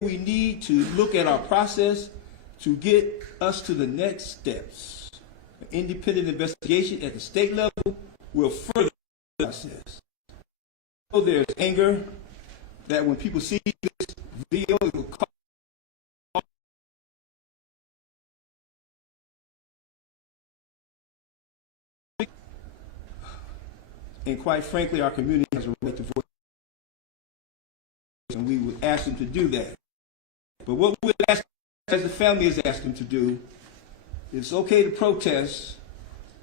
we need to look at our process to get us to the next steps. An independent investigation at the state level will further the process. So there's anger that when people see this video, it will cause. And quite frankly, our community has a right to voice, and we would ask them to do that. But what we would ask, as the family has asked them to do, it's okay to protest,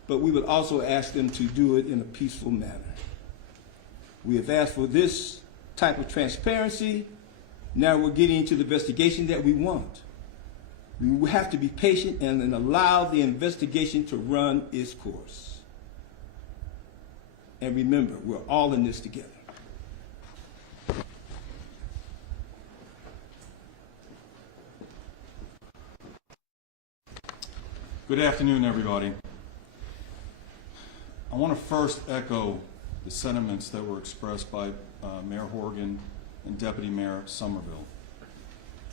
but we would also ask them to do it in a peaceful manner. We have asked for this type of transparency. Now we're getting into the investigation that we want. We have to be patient and allow the investigation to run its course. And remember, we're all in this together. Good afternoon, everybody. I want to first echo the sentiments that were expressed by Mayor Horgan and Deputy Mayor Somerville.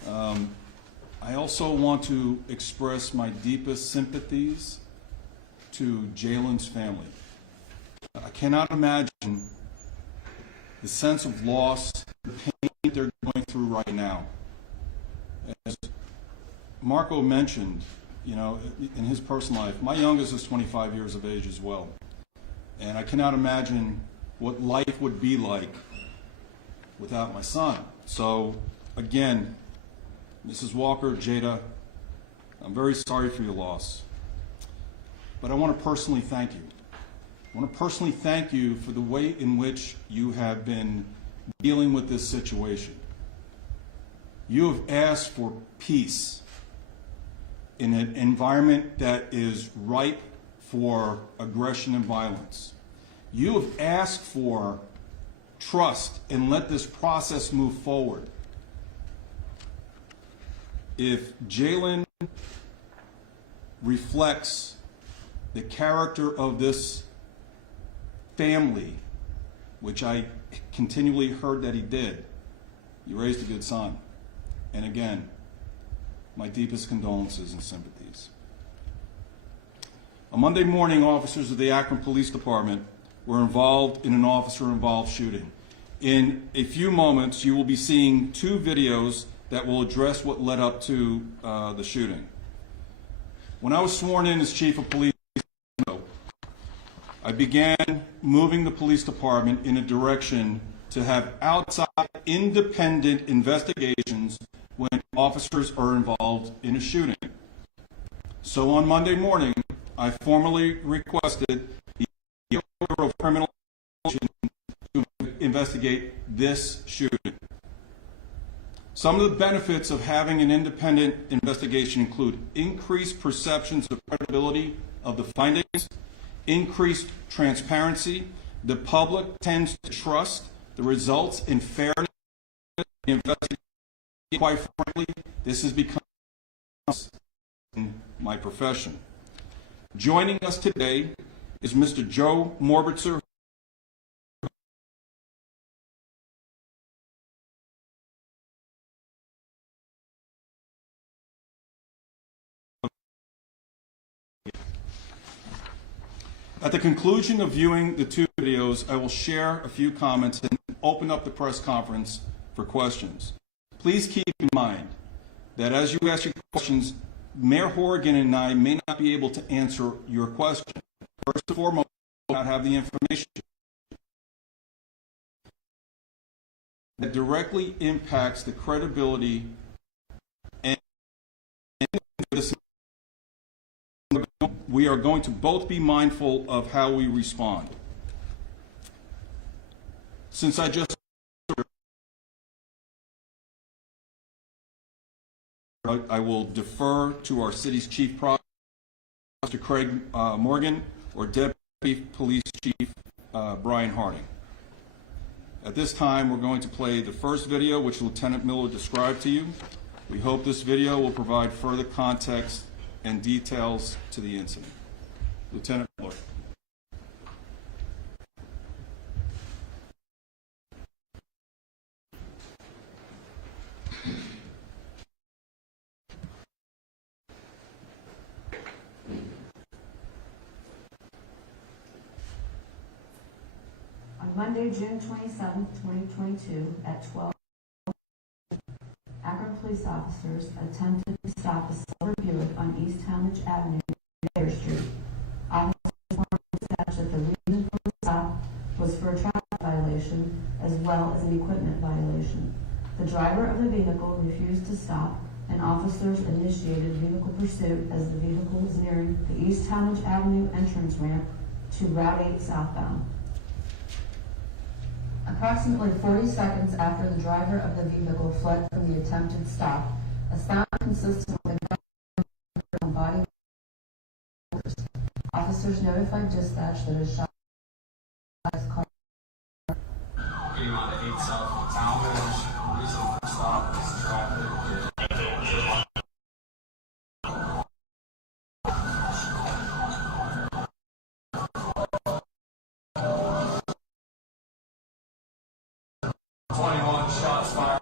I also want to express my deepest sympathies to Jayland's family. I cannot imagine the sense of loss, the pain they're going through right now. As Marco mentioned, you know, in his personal life, my youngest is 25 years of age as well. And I cannot imagine what life would be like without my son. So, again, Mrs. Walker, Jada, I'm very sorry for your loss. But I want to personally thank you. I want to personally thank you for the way in which you have been dealing with this situation. You have asked for peace in an environment that is ripe for aggression and violence. You have asked for trust and let this process move forward. If Jayland reflects the character of this family, which I continually heard that he did, you raised a good son. And again, my deepest condolences and sympathies. On Monday morning, officers of the Akron Police Department were involved in an officer-involved shooting. In a few moments, you will be seeing two videos that will address what led up to the shooting. When I was sworn in as Chief of Police, I began moving the police department in a direction to have outside independent investigations when officers are involved in a shooting. So on Monday morning, I formally requested the Bureau of Criminal Investigation to investigate this shooting. Some of the benefits of having an independent investigation include increased perceptions of credibility of the findings, increased transparency. The public tends to trust the results in fairness of the investigation. Quite frankly, this has become in my profession. Joining us today is Mr. Joe Morbitzer. At the conclusion of viewing the two videos, I will share a few comments and open up the press conference for questions. Please keep in mind that as you ask your questions, Mayor Horgan and I may not be able to answer your question. First and foremost, we do not have the information that directly impacts the credibility and this. We are going to both be mindful of how we respond. Since I just I will defer to our city's chief prosecutor, Mr. Craig Morgan, or Deputy Police Chief Brian Harding. At this time, we're going to play the first video, which Lieutenant Miller described to you. We hope this video will provide further context and details to the incident. Lieutenant Miller. Monday, June 27, 2022, at 12, Akron police officers attempted to stop a silver Buick on East Talmadge Avenue, Bayer Street. Officers informed dispatch that the reason for the stop was for a traffic violation as well as an equipment violation. The driver of the vehicle refused to stop, and officers initiated vehicle pursuit as the vehicle was nearing the East Talmadge Avenue entrance ramp to Route 8 southbound. Approximately 40 seconds after the driver of the vehicle fled from the attempted stop, a sound consistent with a gun on body. Officers notified dispatch that a shot was called. Getting on the 8 south of Talmadge, reason for stop is traffic. 21 shots fired.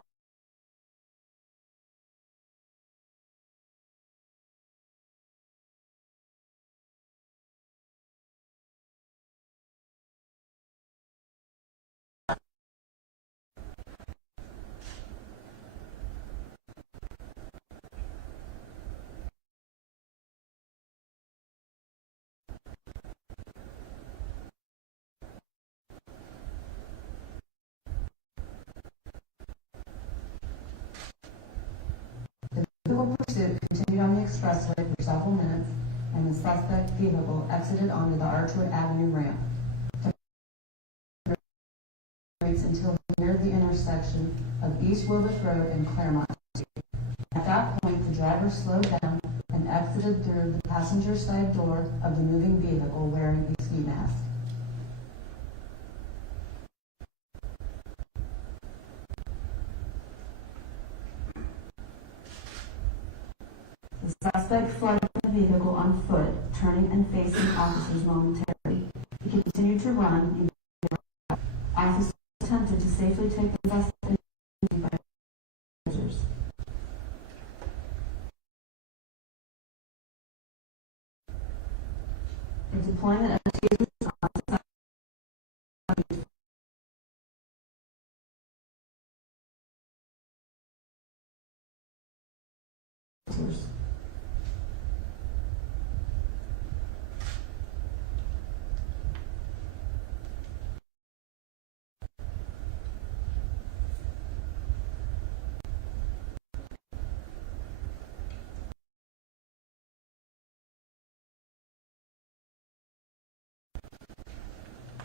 Vehicle pursuit continued on the expressway for several minutes, and the suspect vehicle exited onto the Archwood Avenue ramp. Until he neared the intersection of East Wilbert Road and Claremont Street. At that point, the driver slowed down and exited through the passenger side door of the moving vehicle wearing a ski mask. The suspect fled from the vehicle on foot, turning and facing officers momentarily. He continued to run. Officers attempted to safely take the suspect by officers. The deployment of taser response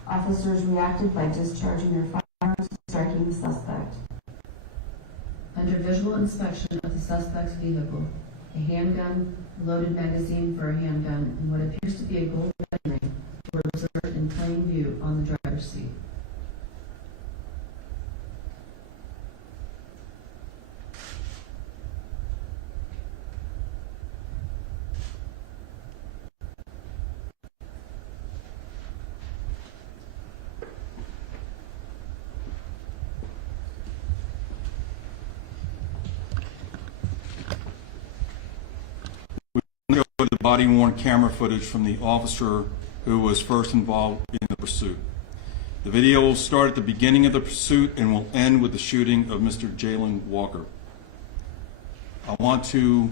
Officers reacted by discharging their firearms and striking the suspect. Under visual inspection of the suspect's vehicle, a handgun, a loaded magazine for a handgun, and what appears to be a gold wedding ring were observed in plain view on the driver's seat. The body-worn camera footage from the officer who was first involved in the pursuit. The video will start at the beginning of the pursuit and will end with the shooting of Mr. Jayland Walker. I want to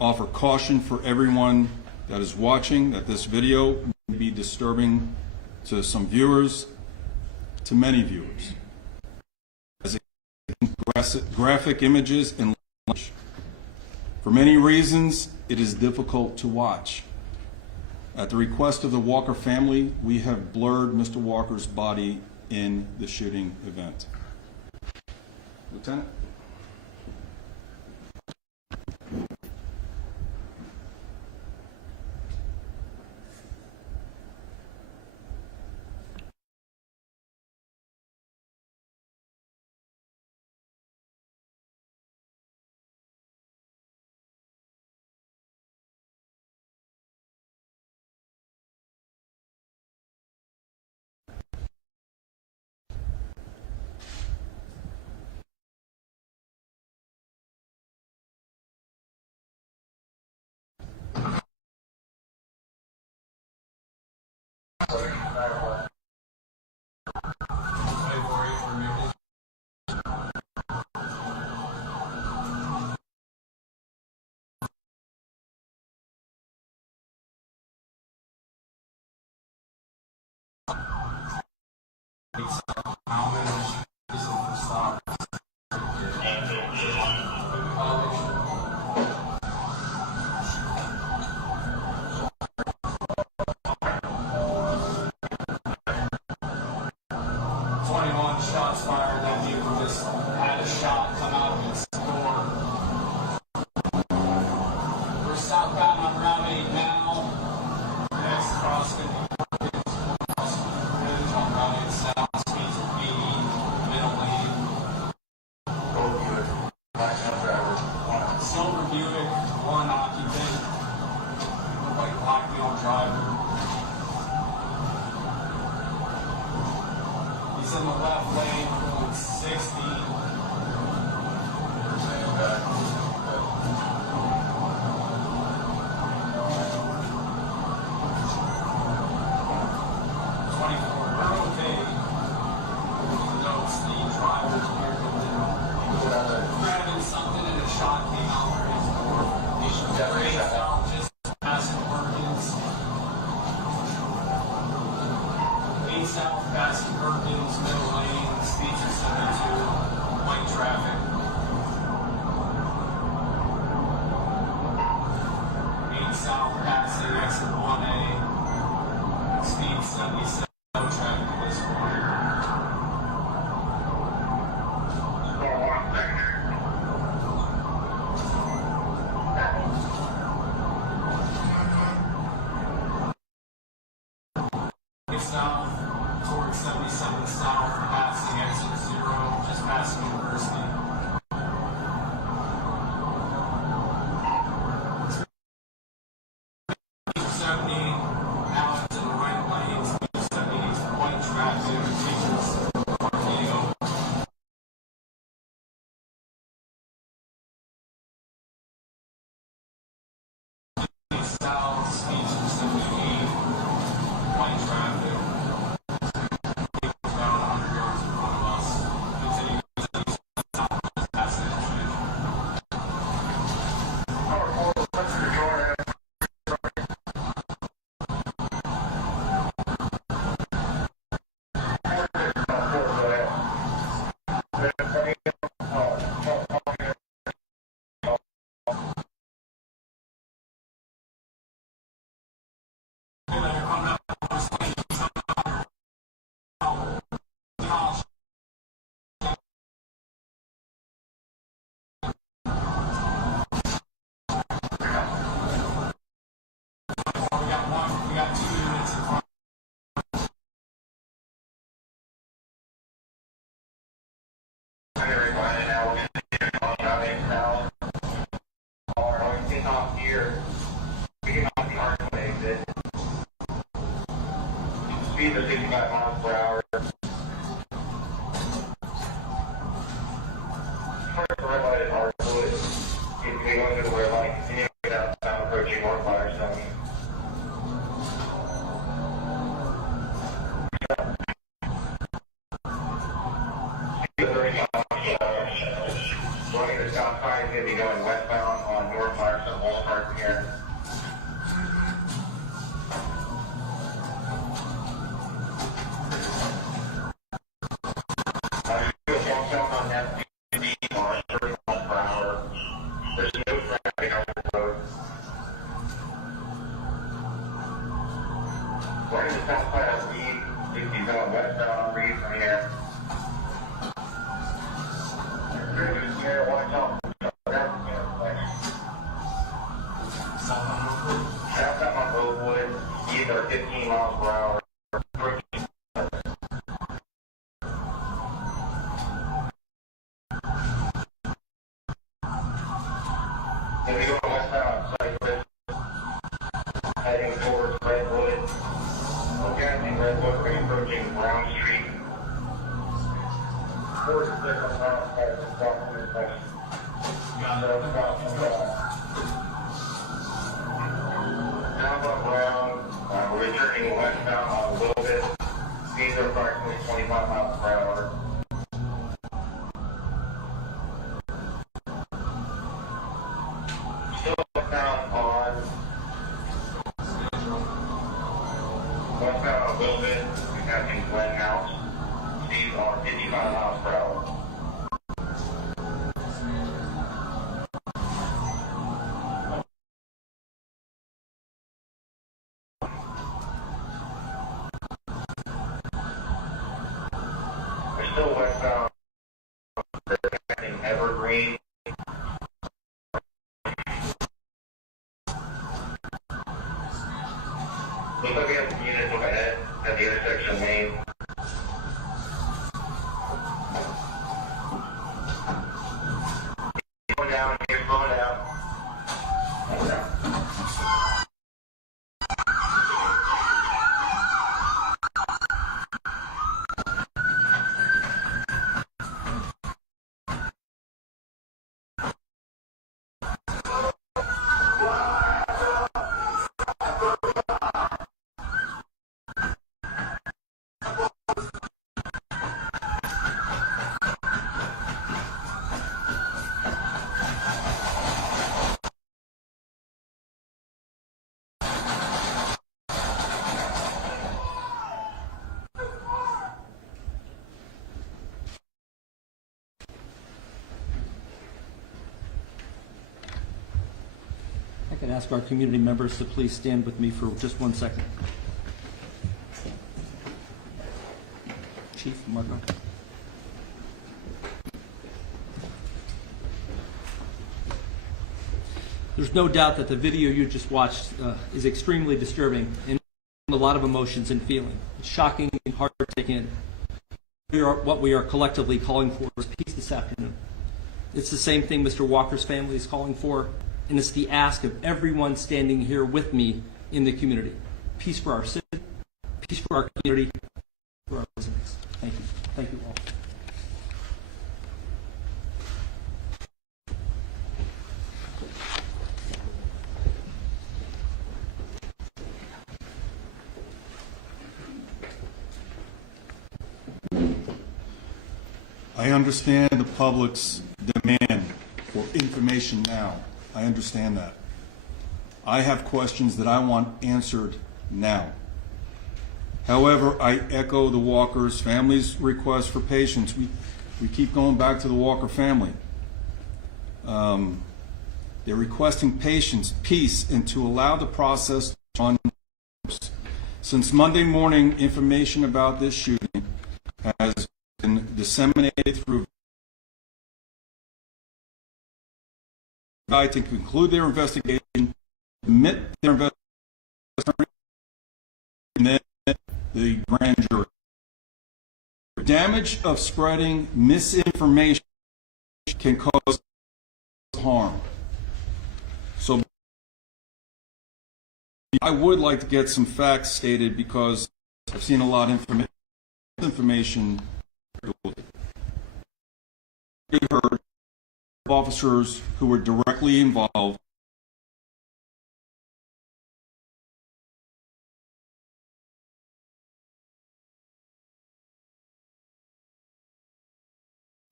offer caution for everyone that is watching that this video may be disturbing to some viewers, to many viewers, as it contains graphic images and language. For many reasons, it is difficult to watch. At the request of the Walker family, we have blurred Mr. Walker's body in the shooting event. Lieutenant? South Talmadge, reason for stop. 21 shots fired. That vehicle just had a shot come out of its door. We're southbound on Route 8 now. Next crossing bridge on Route 8 South. Speeds of 80, middle lane. Silver Buick, one occupant. Looked like black wheel driver. He's in the left lane going 60. Notes the driver's grabbing something and a shot came out through his door. He fell just passing Perkins. 8 South passing Perkins, middle lane, speeds of 72, white traffic. 8 South passing exit 1A, speed 77, no traffic at this point. South towards 77 South, passing exit 0, just passing University. 70, now into the right lane, 70, white traffic, reaches Martino. South, speeds of 78, white traffic. We got 2 units in front. Off here, we came off the arch exit. Speed of 65 miles per hour. First red light is Hardwood. If we go to the red light, continuing downtown approaching North Firestone. Speed of 30 miles per hour. Going to the south side is going to be going westbound on North Firestone Boulevard from here. Southbound on FD on 30 miles per hour. There's no traffic on the road. Going to the south side of Reed, if you go westbound on Reed from here. Here, watch out. Southbound on Rosewood, speeds are 15 miles per hour. Then we go westbound on Cypress, heading towards Redwood. Okay, in Redwood, we're approaching Brown Street. 46 on Brown Street, stop the intersection. Now on Brown, we're returning westbound on a little bit. Speeds are approximately 25 miles per hour. Still westbound on a little bit. We have in Glen House. on 55 miles per hour. They're still westbound. They're in Evergreen. Looks like we have some units up ahead at the intersection of Main. Slowing down here, slowing down. Slowing down. I could ask our community members to please stand with me for just 1 second. Chief Marco. There's no doubt that the video you just watched is extremely disturbing and a lot of emotions and feeling. It's shocking and hard to take in. What we are collectively calling for is peace this afternoon. It's the same thing Mr. Walker's family is calling for, and it's the ask of everyone standing here with me in the community. Peace for our city, peace for our community, for our residents. Thank you. Thank you all. I understand the public's demand for information now. I understand that. I have questions that I want answered now. However, I echo the Walker's family's request for patience. We keep going back to the Walker family. They're requesting patience, peace, and to allow the process to run. Since Monday morning, information about this shooting has been disseminated through to conclude their investigation, submit their investigation, and then the grand jury. The damage of spreading misinformation can cause harm. So I would like to get some facts stated because I've seen a lot of information. We heard officers who were directly involved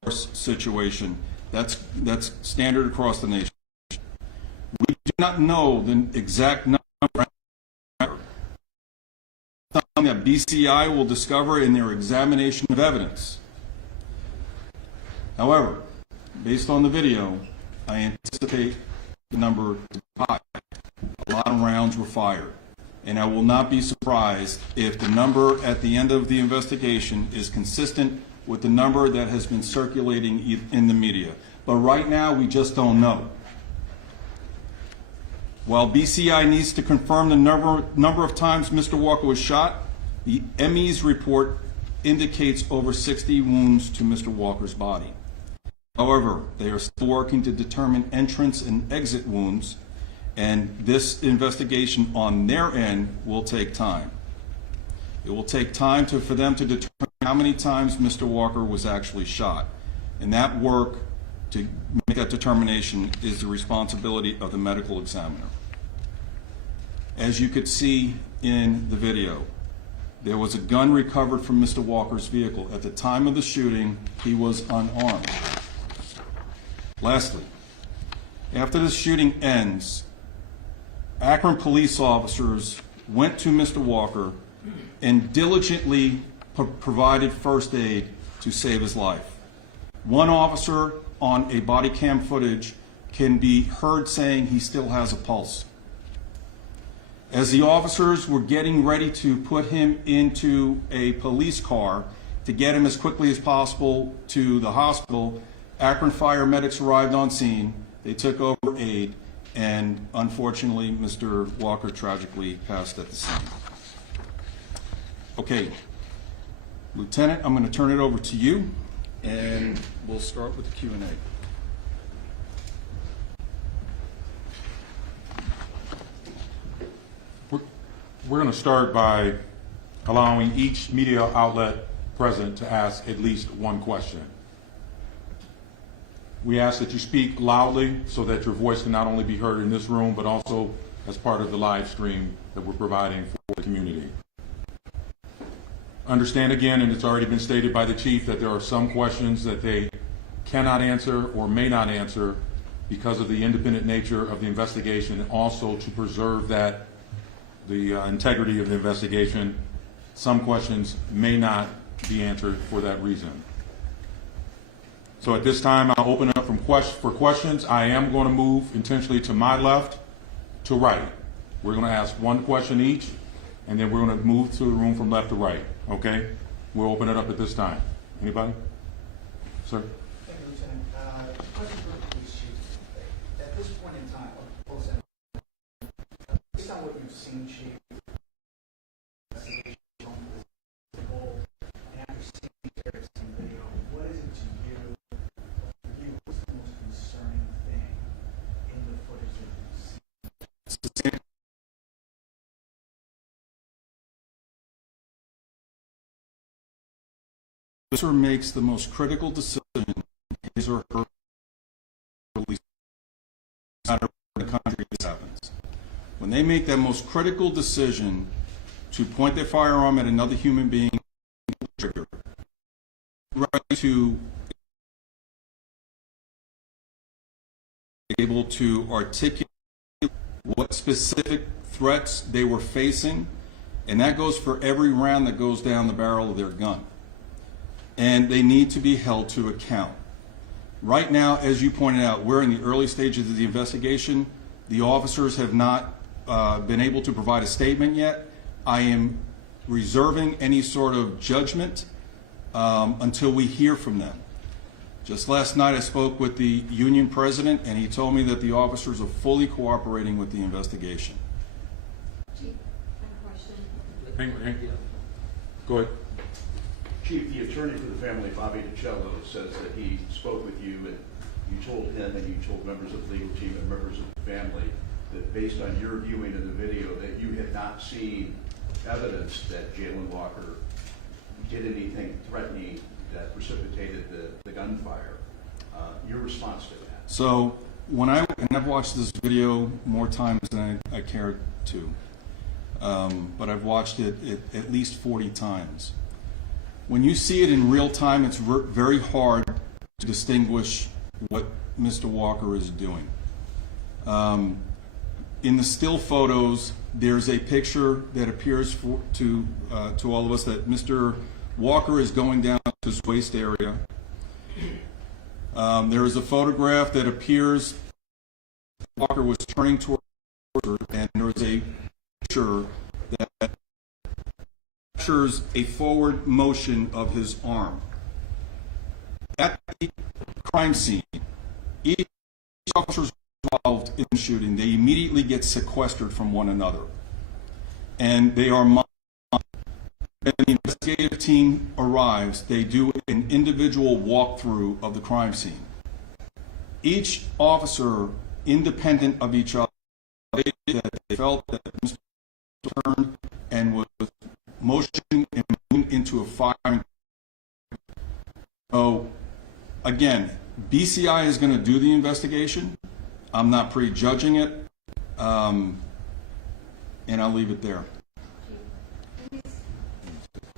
situation. That's standard across the nation. We do not know the exact number that BCI will discover in their examination of evidence. However, based on the video, I anticipate the number to be high. A lot of rounds were fired, and I will not be surprised if the number at the end of the investigation is consistent with the number that has been circulating in the media. But right now, we just don't know. While BCI needs to confirm the number of times Mr. Walker was shot, the ME's report indicates over 60 wounds to Mr. Walker's body. However, they are still working to determine entrance and exit wounds, and this investigation on their end will take time. It will take time for them to determine how many times Mr. Walker was actually shot, and that work to make that determination is the responsibility of the medical examiner. As you could see in the video, there was a gun recovered from Mr. Walker's vehicle. At the time of the shooting, he was unarmed. Lastly, after the shooting ends, Akron police officers went to Mr. Walker and diligently provided first aid to save his life. One officer on a body cam footage can be heard saying he still has a pulse. As the officers were getting ready to put him into a police car to get him as quickly as possible to the hospital, Akron fire medics arrived on scene. They took over aid, and unfortunately, Mr. Walker tragically passed at the scene. Okay, Lieutenant, I'm going to turn it over to you, and we'll start with the Q&A. We're going to start by allowing each media outlet present to ask at least one question. We ask that you speak loudly so that your voice can not only be heard in this room, but also as part of the live stream that we're providing for the community. Understand again, and it's already been stated by the chief, that there are some questions that they cannot answer or may not answer because of the independent nature of the investigation, and also to preserve that the integrity of the investigation. Some questions may not be answered for that reason. So at this time, I'll open up for questions. I am going to move intentionally to my left to right. We're going to ask one question each, and then we're going to move to the room from left to right. Okay? We'll open it up at this time. Anybody? Sir? Thank you, Lieutenant. Question for the police chief. At this point in time, based on what you've seen, Chief, and after seeing the video, what is it to you, what's the most concerning thing in the footage that you've seen? It's the same. The officer makes the most critical decision in his or her release, no matter where the country this happens. When they make that most critical decision to point their firearm at another human being, trigger, right to able to articulate what specific threats they were facing, and that goes for every round that goes down the barrel of their gun. And they need to be held to account. Right now, as you pointed out, we're in the early stages of the investigation. The officers have not been able to provide a statement yet. I am reserving any sort of judgment until we hear from them. Just last night I spoke with the union president, and he told me that the officers are fully cooperating with the investigation. Chief, I have a question. Go ahead. Chief, the attorney for the family, Bobby DiCello, says that he spoke with you and you told him and you told members of the legal team and members of the family that based on your viewing of the video that you had not seen evidence that Jayland Walker did anything threatening that precipitated the gunfire. Your response to that? So and I've watched this video more times than I care to, but I've watched it at least 40 times. When you see it in real time, it's very hard to distinguish what Mr. Walker is doing. In the still photos, there's a picture that appears to all of us that Mr. Walker is going down to his waist area. There is a photograph that appears Walker was turning towards her, and there is a picture that captures a forward motion of his arm. At the crime scene, each officer involved in the shooting, they immediately get sequestered from one another, and they are monitored. When the investigative team arrives, they do an individual walkthrough of the crime scene. Each officer, independent of each other, that they felt that Mr. turned and was motioning and moving into a firing. So, again, BCI is going to do the investigation. I'm not prejudging it, and I'll leave it there.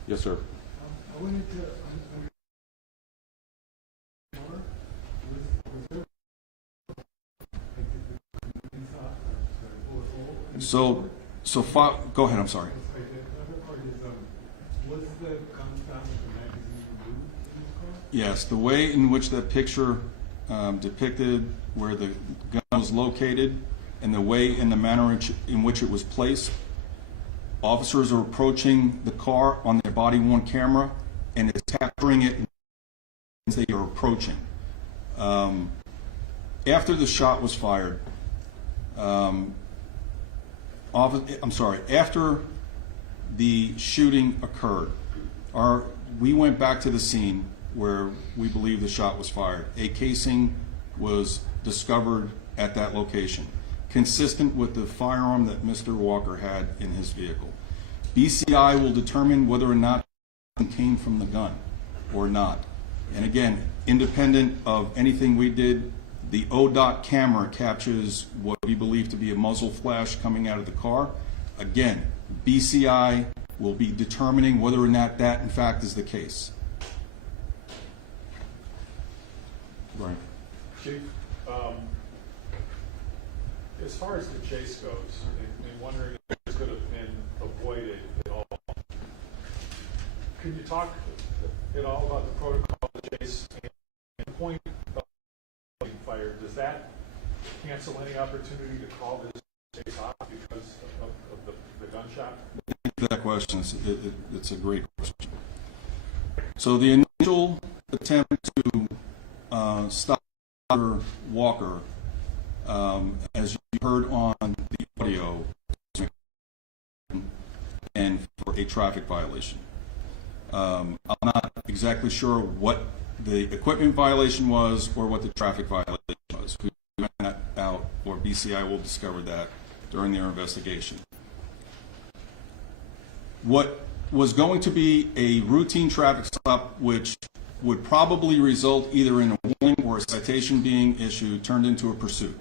Yes, sir. I wanted to more. Go ahead, I'm sorry. The other part is, was the gun found with the magazine removed in his Yes, the way in which that picture depicted where the gun was located and the way and the manner in which it was placed, officers are approaching the car on their body-worn camera and it's capturing it as they are approaching. After the shot was fired, after the shooting occurred, we went back to the scene where we believe the shot was fired. A casing was discovered at that location, consistent with the firearm that Mr. Walker had in his vehicle. BCI will determine whether or not it came from the gun or not. And again, independent of anything we did, the ODOT camera captures what we believe to be a muzzle flash coming out of the car. Again, BCI will be determining whether or not that in fact is the case. Right. Chief, as far as the chase goes, and wondering if this could have been avoided at all, can you talk at all about the protocol of the chase and the point of being fired? Does that cancel any opportunity to call this chase off because of the gunshot? That question, it's a great question. So the initial attempt to stop Mr. Walker, as you heard on the audio, and for a traffic violation. I'm not exactly sure what the equipment violation was or what the traffic violation was. We found that out, or BCI will discover that during their investigation. What was going to be a routine traffic stop, which would probably result either in a warning or a citation being issued, turned into a pursuit.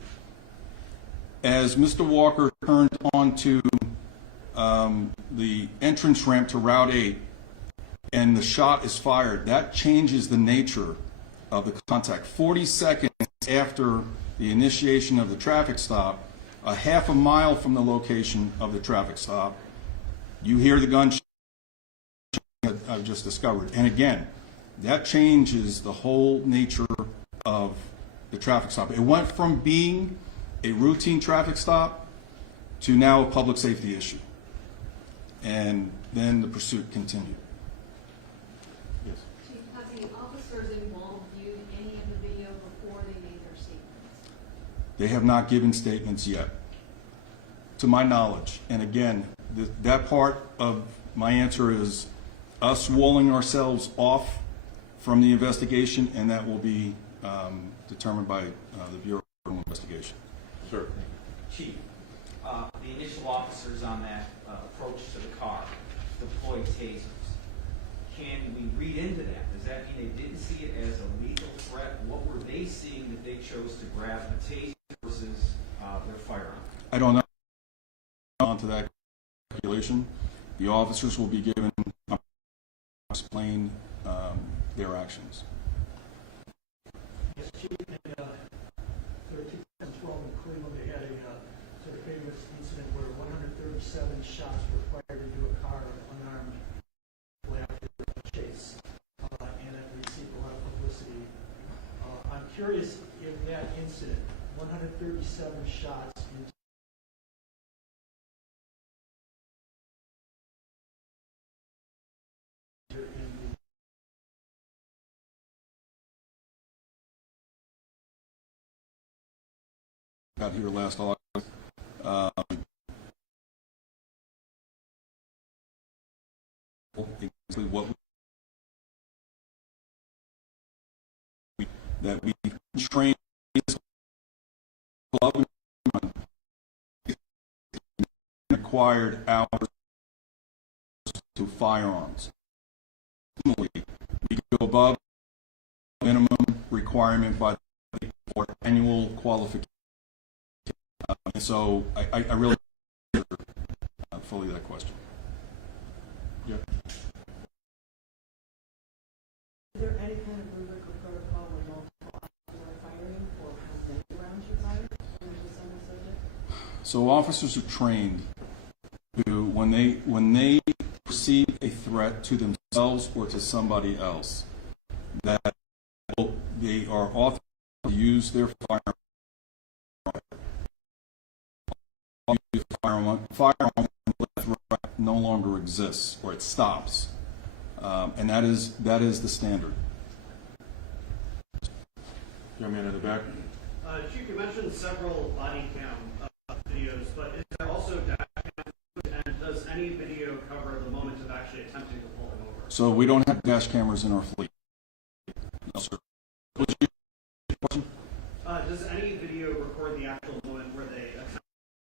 As Mr. Walker turned onto the entrance ramp to Route 8 and the shot is fired, that changes the nature of the contact. 40 seconds after the initiation of the traffic stop, a half a mile from the location of the traffic stop, you hear the gunshot that I've just discovered. And again, that changes the whole nature of the traffic stop. It went from being a routine traffic stop to now a public safety issue. And then the pursuit continued. Yes. Chief, have the officers involved viewed any of the video before they made their statements? They have not given statements yet, to my knowledge. And again, that part of my answer is us walling ourselves off from the investigation, and that will be determined by the Bureau of Investigation. Sir. Chief, the initial officers on that approach to the car deployed tasers. Can we read into that? Does that mean they didn't see it as a lethal threat? What were they seeing that they chose to grab a taser versus their firearm? I don't know. On to that calculation, the officers will be given to explain their actions. Yes, Chief, in 2012 in Cleveland, they had a sort of famous incident where 137 shots were fired into a car of unarmed people after a chase, and it received a lot of publicity. I'm curious if that incident, 137 shots into Got here last August. Exactly what that we train required hours to firearms. We go above minimum requirement by the annual qualification. So I really fully that question. Yeah. Is there any kind of rubric or protocol when multiple officers are firing for how many rounds you fire on a single subject? So officers are trained to when they perceive a threat to themselves or to somebody else, that use their firearm. Firearm left, right, no longer exists, or it stops, and that is the standard. Young man in the back. Chief, you mentioned several body cam videos, but is there also dash cam? And does any video cover the moment of actually attempting to pull him over? So we don't have dash cameras in our fleet. No, sir. What's your question? Does any video record the actual moment where they attempt to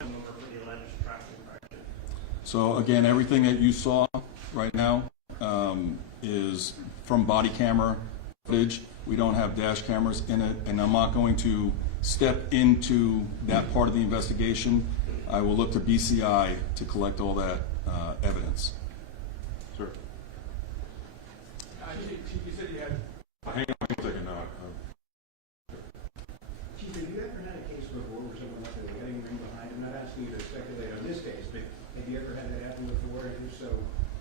pull him over for the alleged traffic infraction? So again, everything that you saw right now is from body camera footage. We don't have dash cameras in it, and I'm not going to step into that part of the investigation. I will look to BCI to collect all that evidence. Sir. Chief, you said you had. Hang on a second. Chief, have you ever had a case before where someone left a wedding ring behind? I'm not asking you to speculate on this case, but have you ever had that happen before? And if so,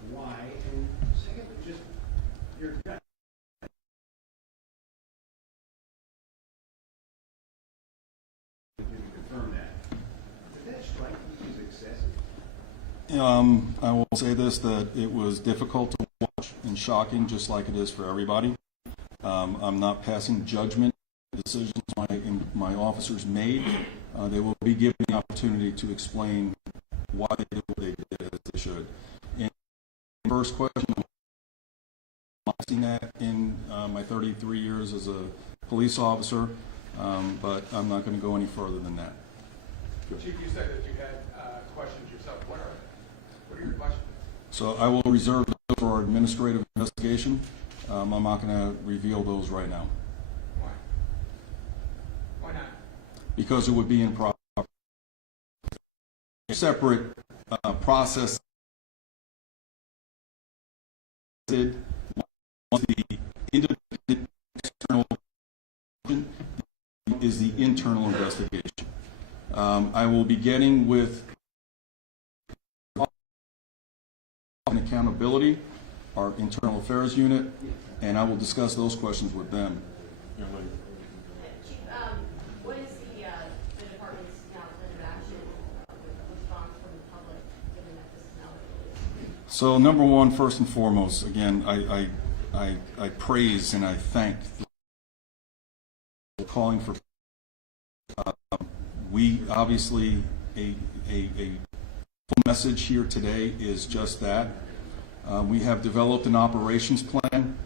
why? And secondly, just your gut. Confirm that. Did that strike you as excessive? I will say this, that it was difficult to watch and shocking, just like it is for everybody. I'm not passing judgment on the decisions my officers made. They will be given the opportunity to explain why they did what they did as they should. And the first question, I've seen that in my 33 years as a police officer, but I'm not going to go any further than that. Chief, you said that you had questions yourself. What are your questions? So I will reserve those for our administrative investigation. I'm not going to reveal those right now. Why? Why not? Because it would be improper. A separate process once the independent external is the internal investigation. I will be getting with accountability, our internal affairs unit, and I will discuss those questions with them. Chief, what is the department's now plan of action with the response from the public, given that this is now released? So number one, first and foremost, again, I praise and I thank the calling for. We obviously a message here today is just that. We have developed an operations plan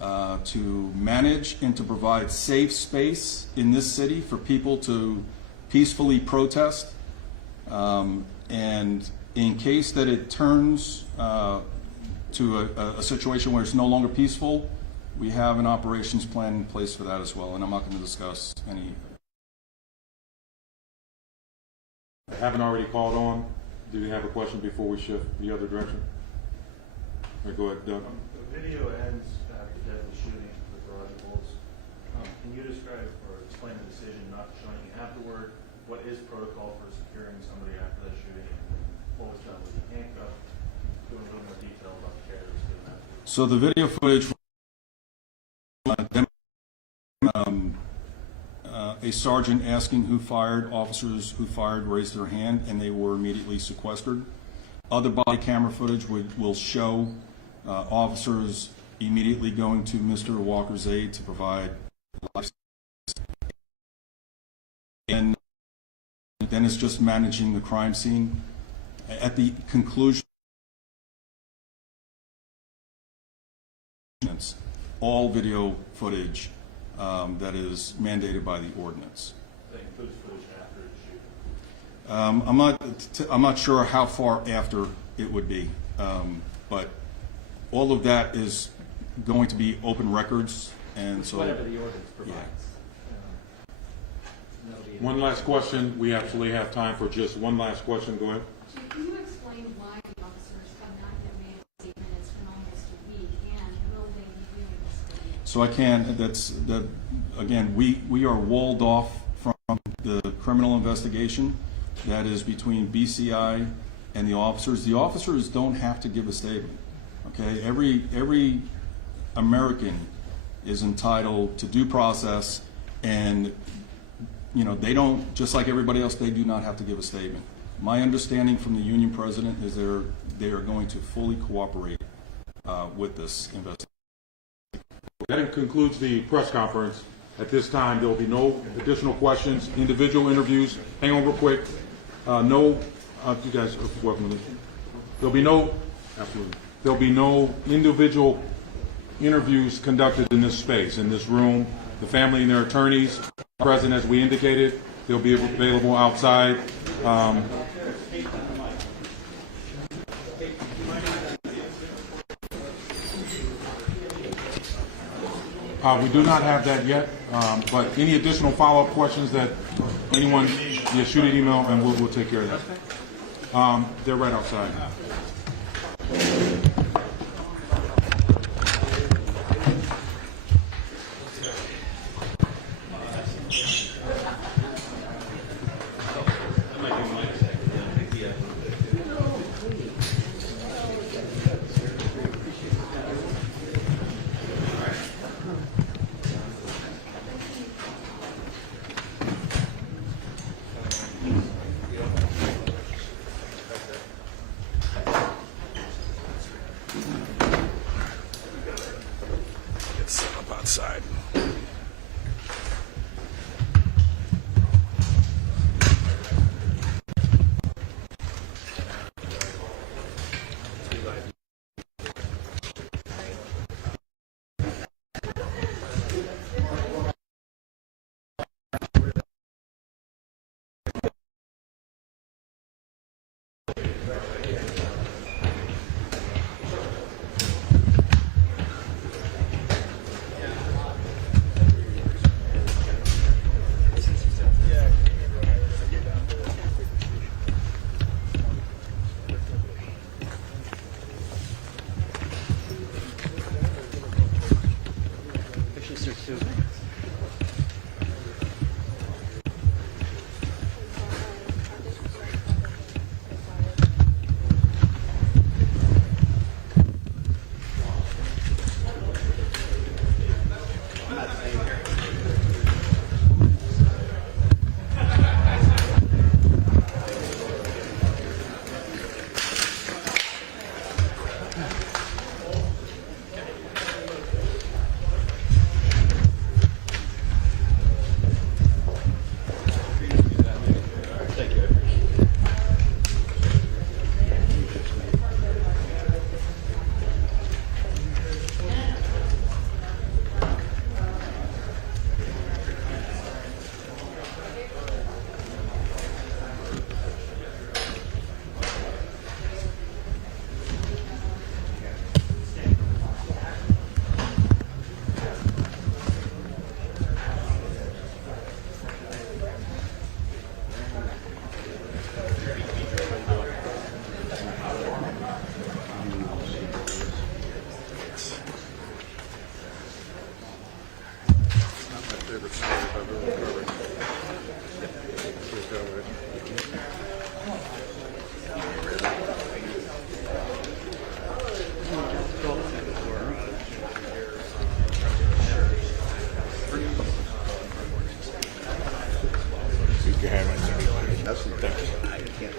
to manage and to provide safe space in this city for people to peacefully protest. And in case that it turns to a situation where it's no longer peaceful, we have an operations plan in place for that as well. And I'm not going to discuss any. I haven't already called on. Do you have a question before we shift the other direction? All right, go ahead, Doug. The video ends after the deadly shooting with barrage of bullets. Can you describe or explain the decision not to show anything afterward? What is protocol for securing somebody after that shooting? What was done with the handcuff? Go into a little more detail about the carriers given afterwards. So the video footage, a sergeant asking who fired, officers who fired raised their hand, and they were immediately sequestered. Other body camera footage will show officers immediately going to Mr. Walker's aid to provide life. And then it's just managing the crime scene. At the conclusion, all video footage that is mandated by the ordinance. That includes footage after the shooting? I'm not sure how far after it would be, but all of that is going to be open records, and so Whatever the ordinance provides. One last question. We actually have time for just one last question. Go ahead. Chief, can you explain why the officers have not yet made a statement? It's been almost a week, and will they be doing this statement? So I can. Again, we are walled off from the criminal investigation. That is between BCI and the officers. The officers don't have to give a statement. Okay, every American is entitled to due process, and they don't, just like everybody else, they do not have to give a statement. My understanding from the union president is they are going to fully cooperate with this investigation. That concludes the press conference. At this time, there will be no additional questions, individual interviews. Hang on real quick. You guys are welcome to this. There'll be no individual interviews conducted in this space, in this room. The family and their attorneys are present, as we indicated. They'll be available outside. We do not have that yet, but any additional follow-up questions that anyone, shoot an email and we'll take care of that. They're right outside. Outside.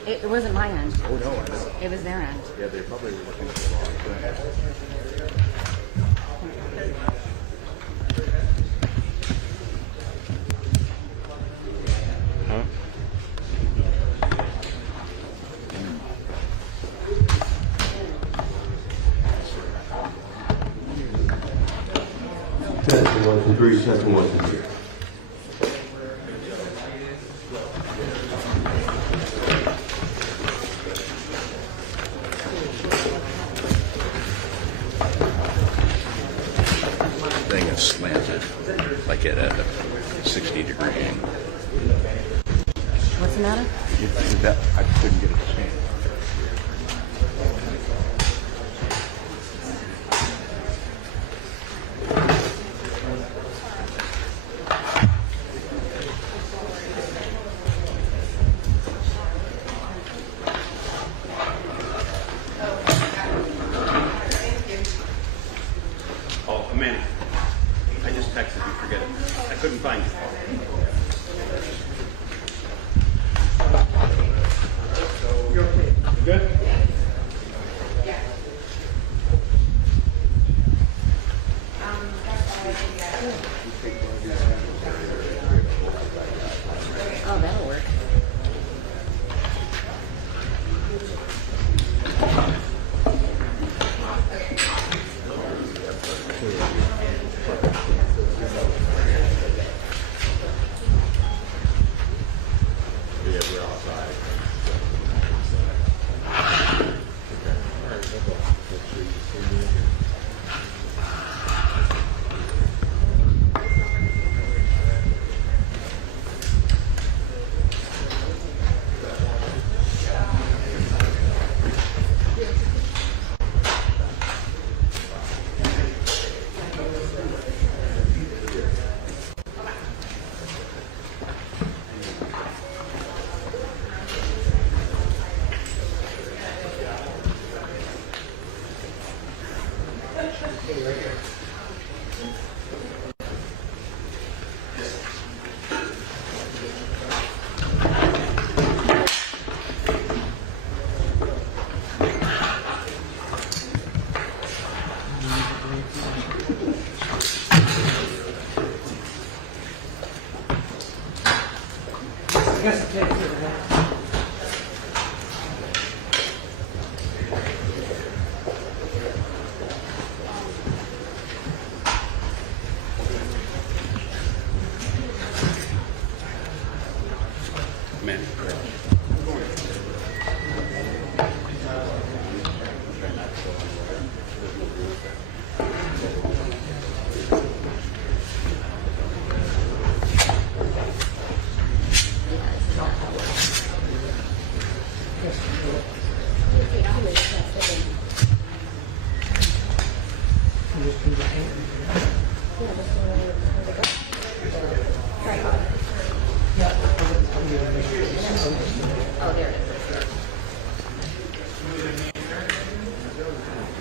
It wasn't my end. Oh, no, I know. It was their end. Yeah, they probably were looking for the wrong thing. Testing 1, 2, 3, testing 1, 2, 3. Thing is slanted, like at a 60-degree angle. What's the matter? I couldn't get it to stand. Oh, Amanda, I just texted you, forget it. I couldn't find you. Manny. Oh, there it is.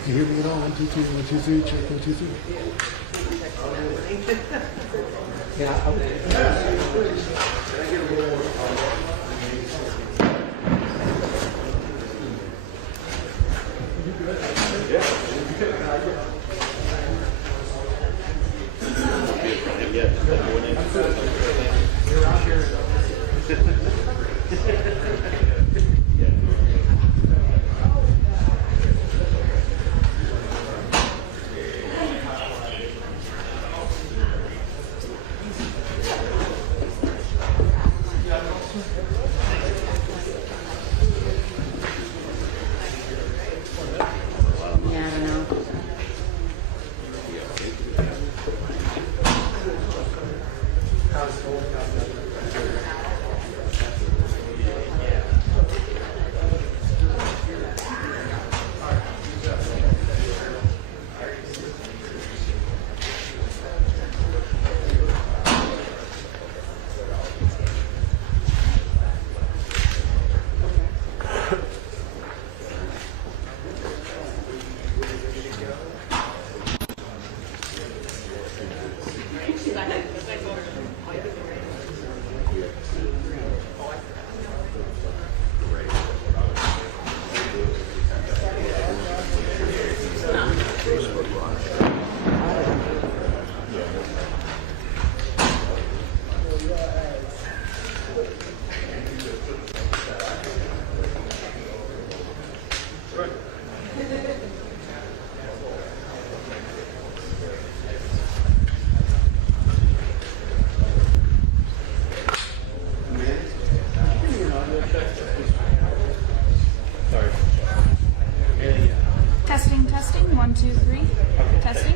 You hear me at all? 1, 2, 3, 1, 2, 3, check 1, 2, 3. Yeah, I don't know. Testing, testing. 1, 2, 3. Testing.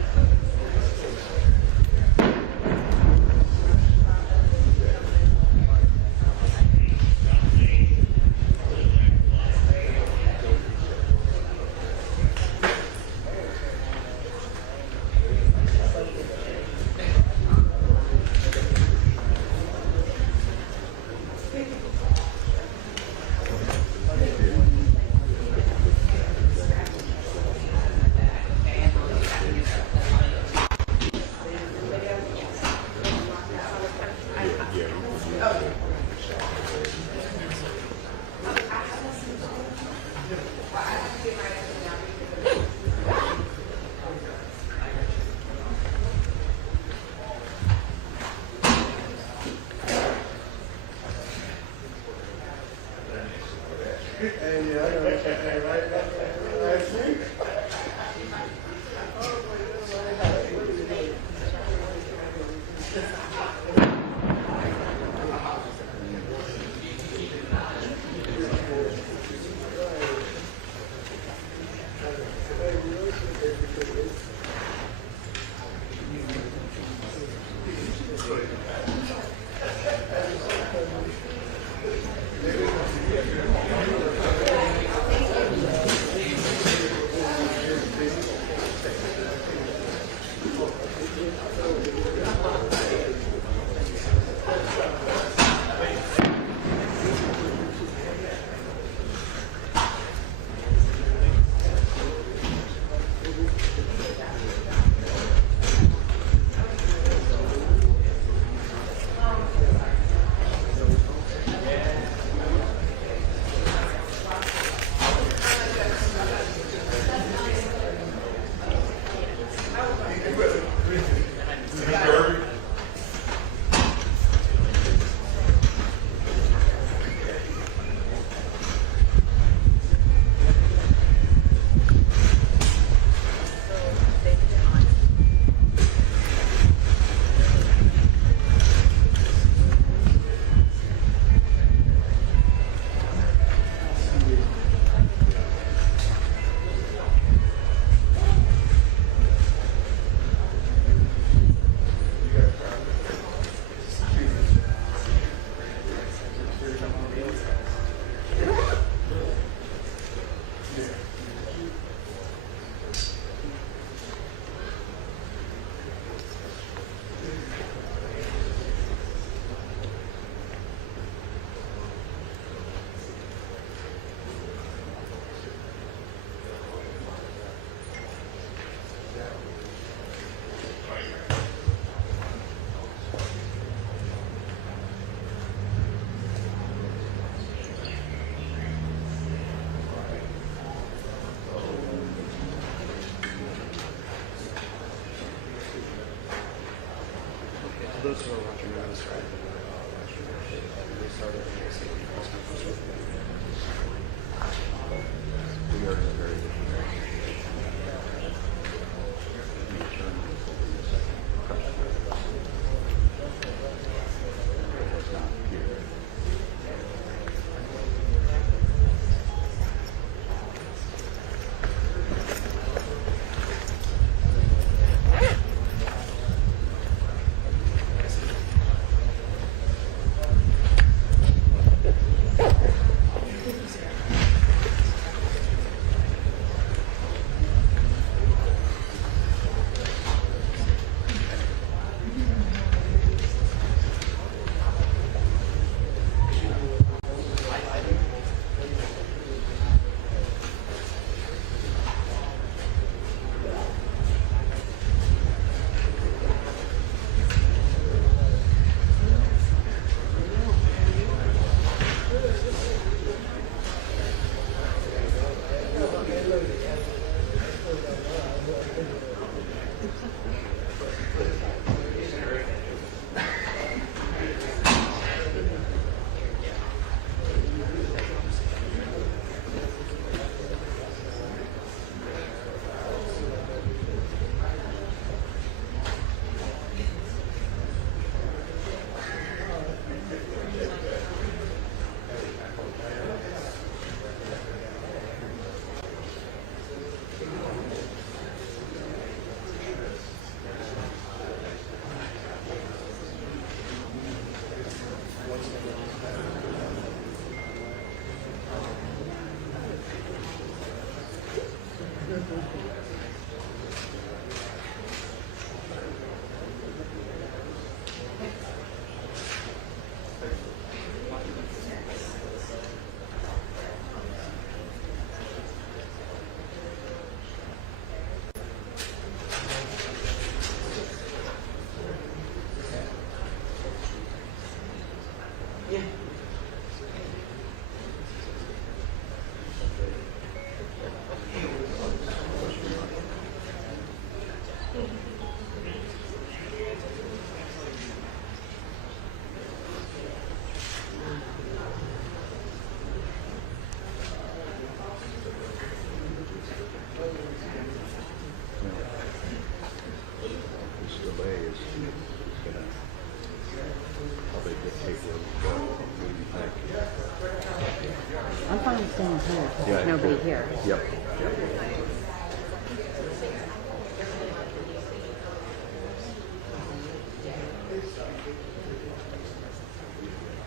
I'm fine with staying here. There's nobody here. Yep.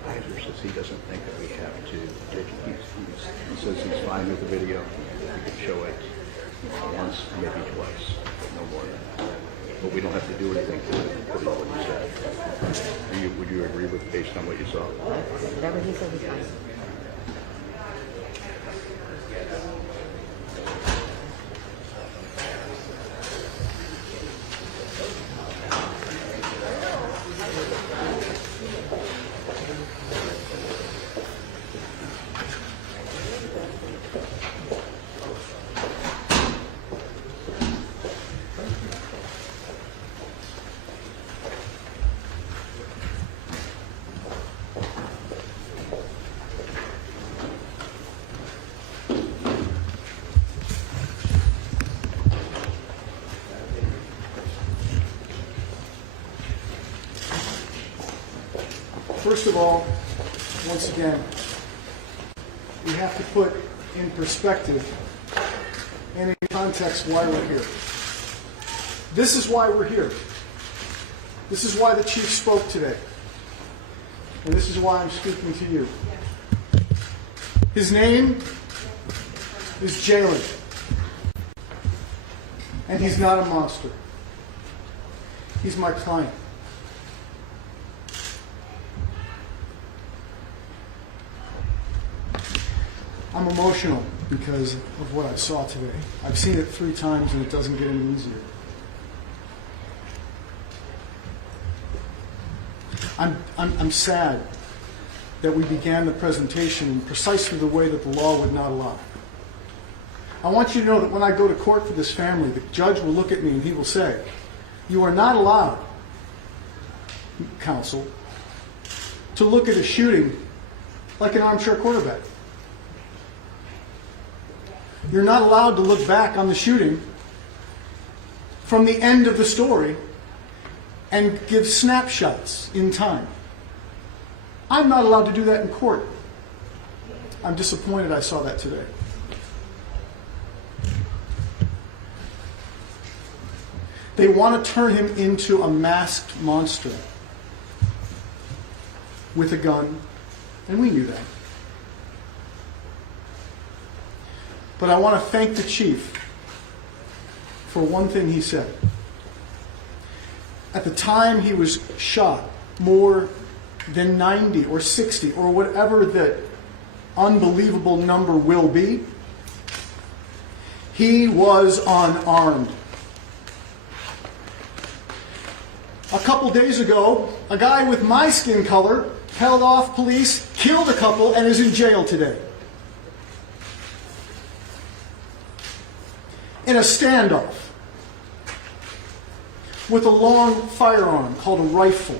Kaiser says he doesn't think that we have to. He says he's fine with the video. We could show it once, maybe twice, no more than that. But we don't have to do anything to put it what he said. Would you agree with based on what you saw? Whatever he said was fine. First of all, once again, we have to put in perspective and in context why we're here. This is why we're here. This is why the chief spoke today. And this is why I'm speaking to you. His name is Jayland. And he's not a monster. He's my client. I'm emotional because of what I saw today. I've seen it 3 times and it doesn't get any easier. I'm sad that we began the presentation in precisely the way that the law would not allow. I want you to know that when I go to court for this family, the judge will look at me and he will say, "You are not allowed counsel to look at a shooting like an armchair quarterback. You're not allowed to look back on the shooting from the end of the story and give snapshots in time. I'm not allowed to do that in court. I'm disappointed I saw that today. They want to turn him into a masked monster with a gun, and we knew that. But I want to thank the chief for one thing he said. At the time he was shot, more than 90 or 60 or whatever the unbelievable number will be, he was unarmed. A couple days ago, a guy with my skin color held off police, killed a couple, and is in jail today. In a standoff with a long firearm called a rifle.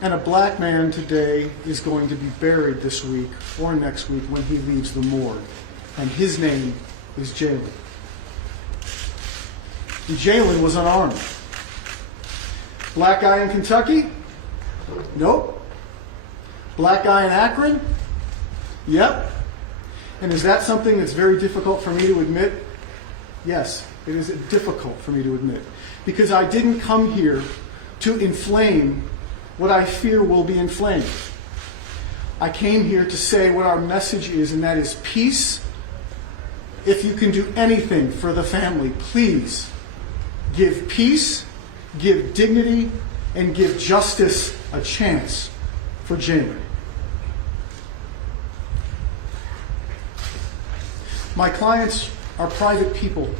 And a black man today is going to be buried this week or next week when he leaves the morgue. And his name is Jayland. And Jayland was unarmed. Black guy in Kentucky? Nope. Black guy in Akron? Yep. And is that something that's very difficult for me to admit? Yes, it is difficult for me to admit. Because I didn't come here to inflame what I fear will be inflamed. I came here to say what our message is, and that is peace. If you can do anything for the family, please give peace, give dignity, and give justice a chance for Jayland. My clients are private people.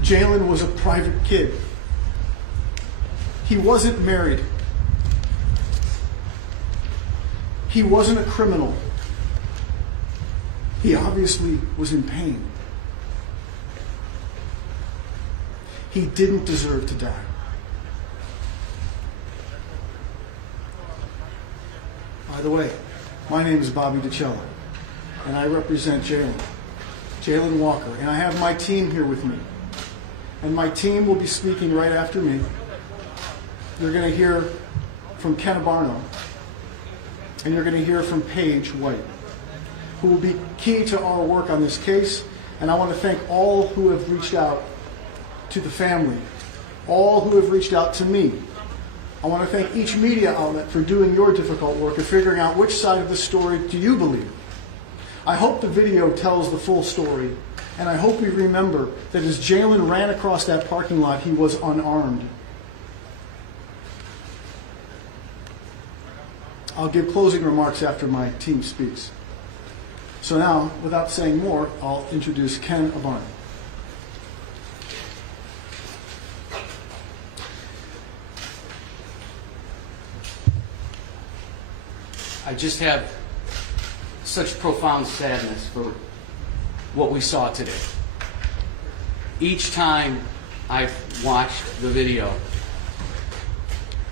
Jayland was a private kid. He wasn't married. He wasn't a criminal. He obviously was in pain. He didn't deserve to die. By the way, my name is Bobby DiCello, and I represent Jayland Walker, and I have my team here with me. And my team will be speaking right after me. You're going to hear from Ken Abarno, and you're going to hear from Paige White, who will be key to our work on this case. And I want to thank all who have reached out to the family, all who have reached out to me. I want to thank each media outlet for doing your difficult work of figuring out which side of the story do you believe. I hope the video tells the full story, and I hope we remember that as Jayland ran across that parking lot, he was unarmed. I'll give closing remarks after my team speaks. So now, without saying more, I'll introduce Ken Abarno. I just have such profound sadness for what we saw today. Each time I've watched the video,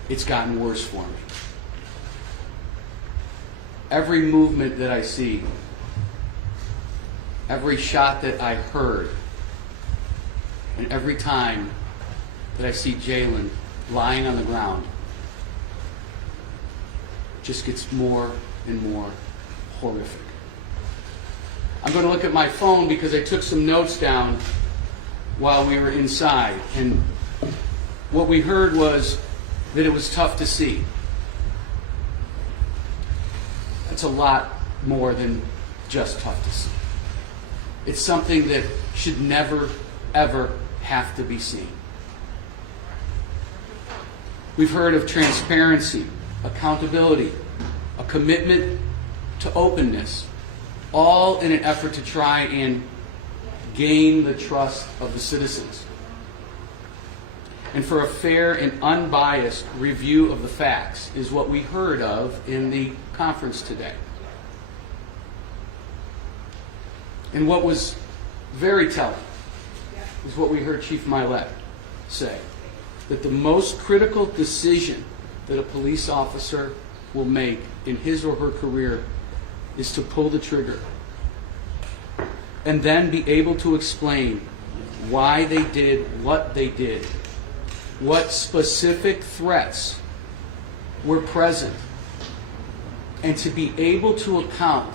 it's gotten worse for me. Every movement that I see, every shot that I heard, and every time that I see Jayland lying on the ground, just gets more and more horrific. I'm going to look at my phone because I took some notes down while we were inside, and what we heard was that it was tough to see. That's a lot more than just tough to see. It's something that should never, ever have to be seen. We've heard of transparency, accountability, a commitment to openness, all in an effort to try and gain the trust of the citizens, and for a fair and unbiased review of the facts is what we heard of in the conference today. And what was very telling is what we heard Chief Milet say, that the most critical decision that a police officer will make in his or her career is to pull the trigger and then be able to explain why they did what they did, what specific threats were present, and to be able to account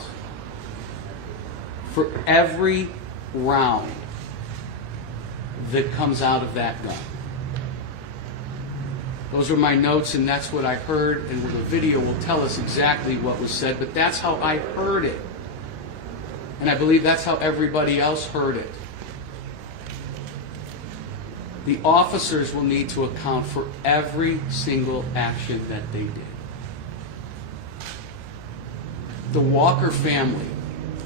for every round that comes out of that gun. Those are my notes, and that's what I heard, and the video will tell us exactly what was said, but that's how I heard it. And I believe that's how everybody else heard it. The officers will need to account for every single action that they did. The Walker family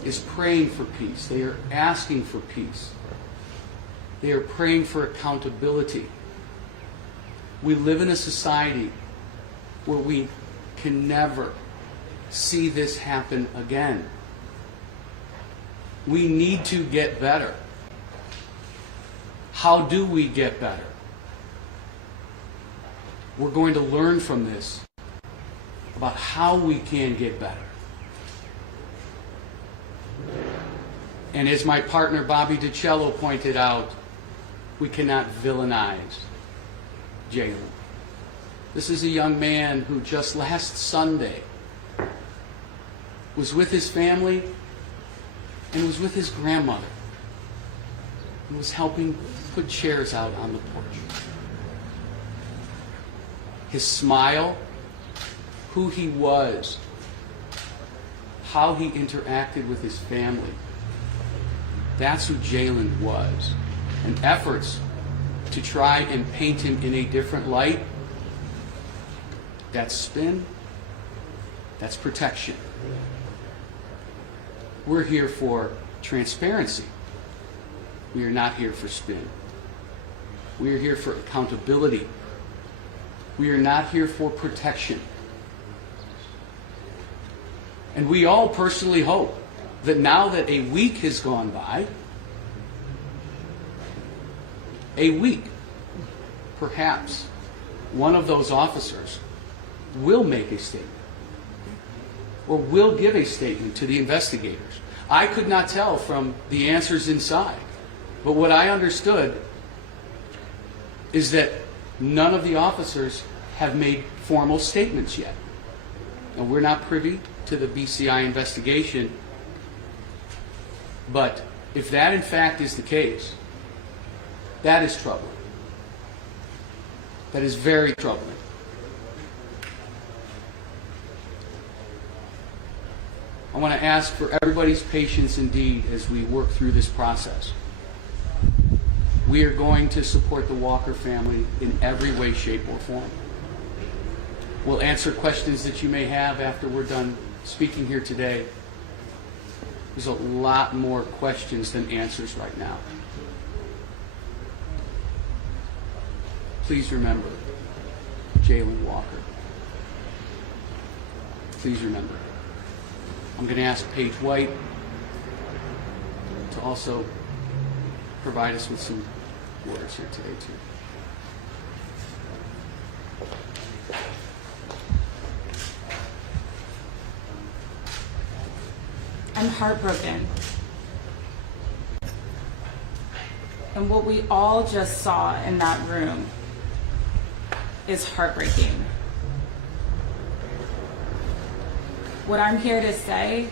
is praying for peace. They are asking for peace. They are praying for accountability. We live in a society where we can never see this happen again. We need to get better. How do we get better? We're going to learn from this about how we can get better. And as my partner Bobby DiCello pointed out, we cannot villainize Jayland. This is a young man who just last Sunday was with his family and was with his grandmother and was helping put chairs out on the porch. His smile, who he was, how he interacted with his family, that's who Jayland was. And efforts to try and paint him in a different light, that's spin, that's protection. We're here for transparency. We are not here for spin. We are here for accountability. We are not here for protection. And we all personally hope that now that a week has gone by, perhaps one of those officers will make a statement or will give a statement to the investigators. I could not tell from the answers inside, but what I understood is that none of the officers have made formal statements yet. And we're not privy to the BCI investigation, but if that in fact is the case, that is troubling. That is very troubling. I want to ask for everybody's patience indeed as we work through this process. We are going to support the Walker family in every way, shape, or form. We'll answer questions that you may have after we're done speaking here today. There's a lot more questions than answers right now. Please remember Jayland Walker. Please remember. I'm going to ask Paige White to also provide us with some words here today, too. I'm heartbroken. And what we all just saw in that room is heartbreaking. What I'm here to say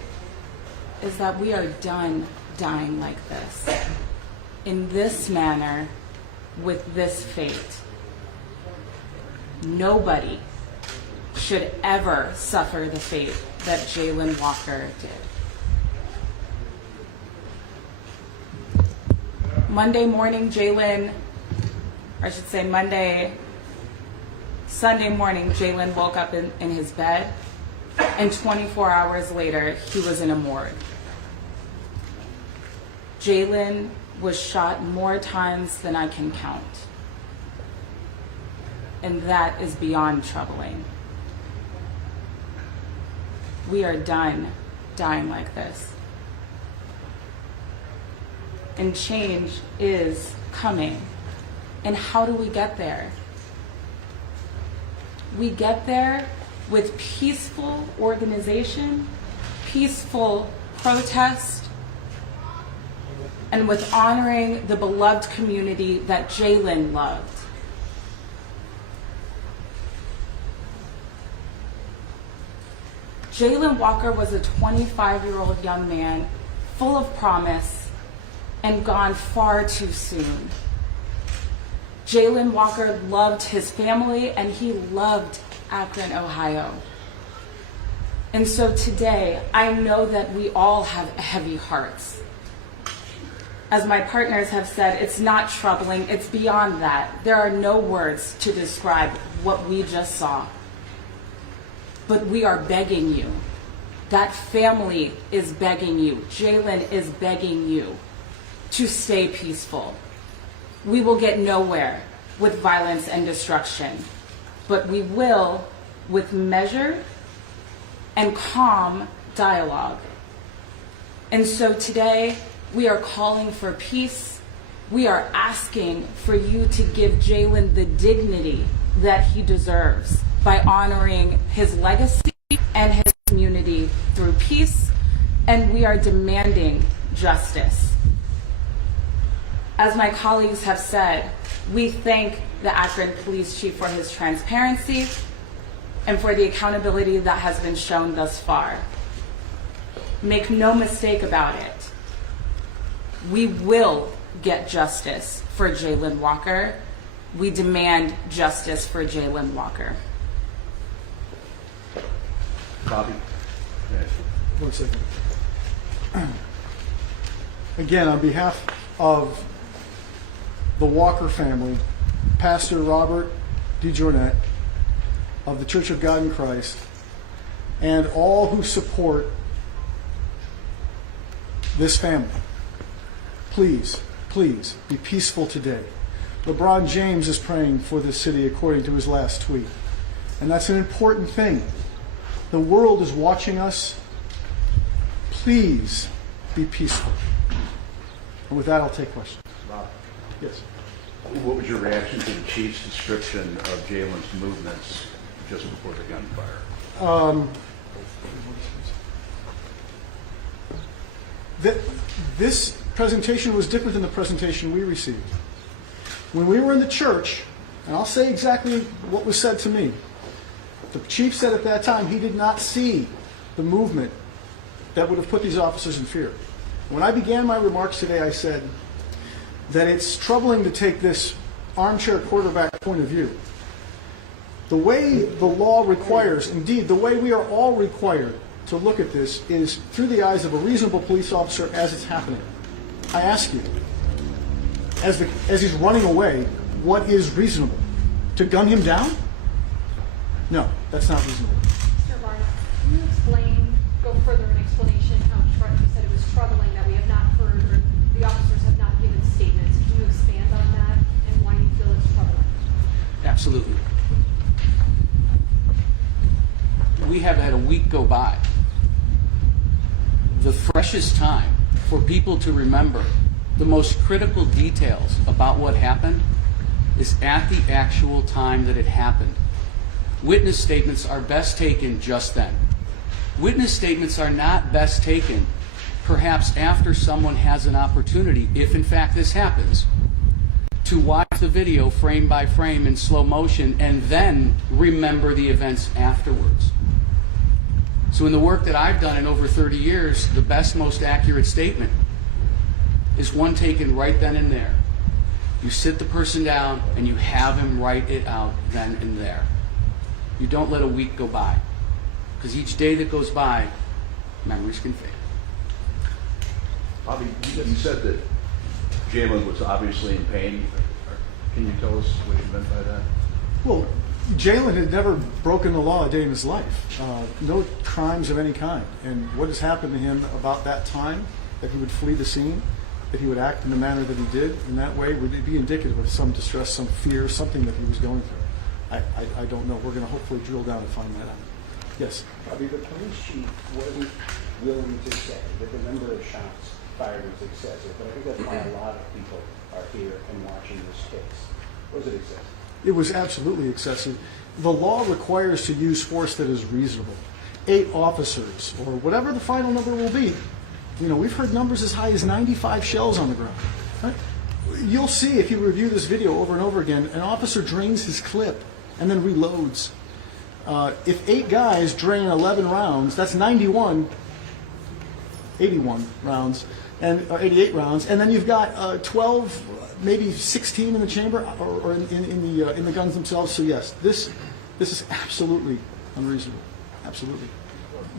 is that we are done dying like this, in this manner, with this fate. Nobody should ever suffer the fate that Jayland Walker did. Sunday morning, Jayland woke up in his bed, and 24 hours later, he was in a morgue. Jayland was shot more times than I can count. And that is beyond troubling. We are done dying like this. And change is coming. And how do we get there? We get there with peaceful organization, peaceful protest, and with honoring the beloved community that Jayland loved. Jayland Walker was a 25-year-old young man full of promise and gone far too soon. Jayland Walker loved his family and he loved Akron, Ohio. And so today, I know that we all have heavy hearts. As my partners have said, it's not troubling, it's beyond that. There are no words to describe what we just saw. But we are begging you. That family is begging you. Jayland is begging you to stay peaceful. We will get nowhere with violence and destruction, but we will with measured and calm dialogue. And so today, we are calling for peace. We are asking for you to give Jayland the dignity that he deserves by honoring his legacy and his community through peace, and we are demanding justice. As my colleagues have said, we thank the Akron Police Chief for his transparency and for the accountability that has been shown thus far. Make no mistake about it. We will get justice for Jayland Walker. We demand justice for Jayland Walker. Bobby? Yes. 1 second. Again, on behalf of the Walker family, Pastor Robert DeJournette of the Church of God in Christ, and all who support this family, please, please be peaceful today. LeBron James is praying for this city according to his last tweet. And that's an important thing. The world is watching us. Please be peaceful. And with that, I'll take questions. Bob? Yes. What was your reaction to the chief's description of Jayland's movements just before the gunfire? This presentation was different than the presentation we received. When we were in the church, and I'll say exactly what was said to me, the chief said at that time he did not see the movement that would have put these officers in fear. When I began my remarks today, I said that it's troubling to take this armchair quarterback point of view. The way the law requires, indeed, the way we are all required to look at this is through the eyes of a reasonable police officer as it's happening. I ask you, as he's running away, what is reasonable? To gun him down? No, that's not reasonable. Mr. Barnes, can you go further in explanation how you said it was troubling that we have not heard, or the officers have not given statements. Can you expand on that and why you feel it's troubling? Absolutely. We have had a week go by. The freshest time for people to remember the most critical details about what happened is at the actual time that it happened. Witness statements are best taken just then. Witness statements are not best taken perhaps after someone has an opportunity, if in fact this happens, to watch the video frame by frame in slow motion and then remember the events afterwards. So in the work that I've done in over 30 years, the best, most accurate statement is one taken right then and there. You sit the person down and you have him write it out then and there. You don't let a week go by, because each day that goes by, memories can fade. Bobby, you said that Jayland was obviously in pain. Can you tell us what you meant by that? Well, Jayland had never broken the law a day in his life. No crimes of any kind. And what has happened to him about that time, that he would flee the scene, that he would act in the manner that he did in that way, would it be indicative of some distress, some fear, something that he was going through? I don't know. We're going to hopefully drill down and find that out. Yes? Bobby, the police chief wasn't willing to say that the number of shots fired was excessive, but I think that's why a lot of people are here and watching this case? Was it excessive? It was absolutely excessive. The law requires to use force that is reasonable. 8 officers, or whatever the final number will be. You know, we've heard numbers as high as 95 shells on the ground. Right? You'll see if you review this video over and over again, an officer drains his clip and then reloads. If 8 guys drain 11 rounds, that's 81 rounds, and 88 rounds, and then you've got 12, maybe 16 in the chamber or in the guns themselves. So yes, this is absolutely unreasonable. Absolutely.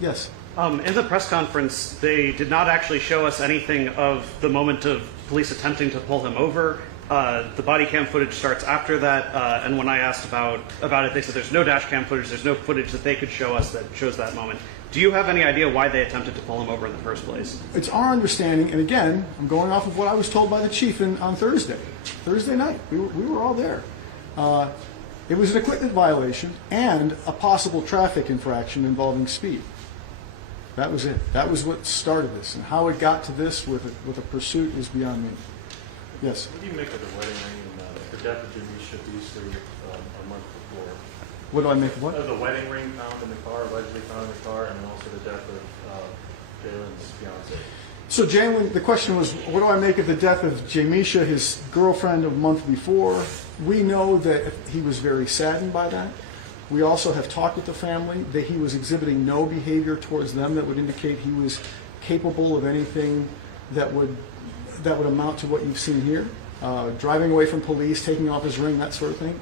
Yes. In the press conference, they did not actually show us anything of the moment of police attempting to pull him over. The body cam footage starts after that, and when I asked about it, they said there's no dash cam footage, there's no footage that they could show us that shows that moment. Do you have any idea why they attempted to pull him over in the first place? It's our understanding, and again, I'm going off of what I was told by the chief on Thursday night. We were all there. It was an equipment violation and a possible traffic infraction involving speed. That was it. That was what started this, and how it got to this with a pursuit is beyond me. Yes. What do you make of the wedding ring and the death of Jamisha Beasley a month before? What do I make of what? The wedding ring found in the car, allegedly found in the car, and then also the death of Jayland's fiance. So Jayland, the question was, what do I make of the death of Jamisha, his girlfriend, a month before? We know that he was very saddened by that. We also have talked with the family that he was exhibiting no behavior towards them that would indicate he was capable of anything that would amount to what you've seen here. Driving away from police, taking off his ring, that sort of thing.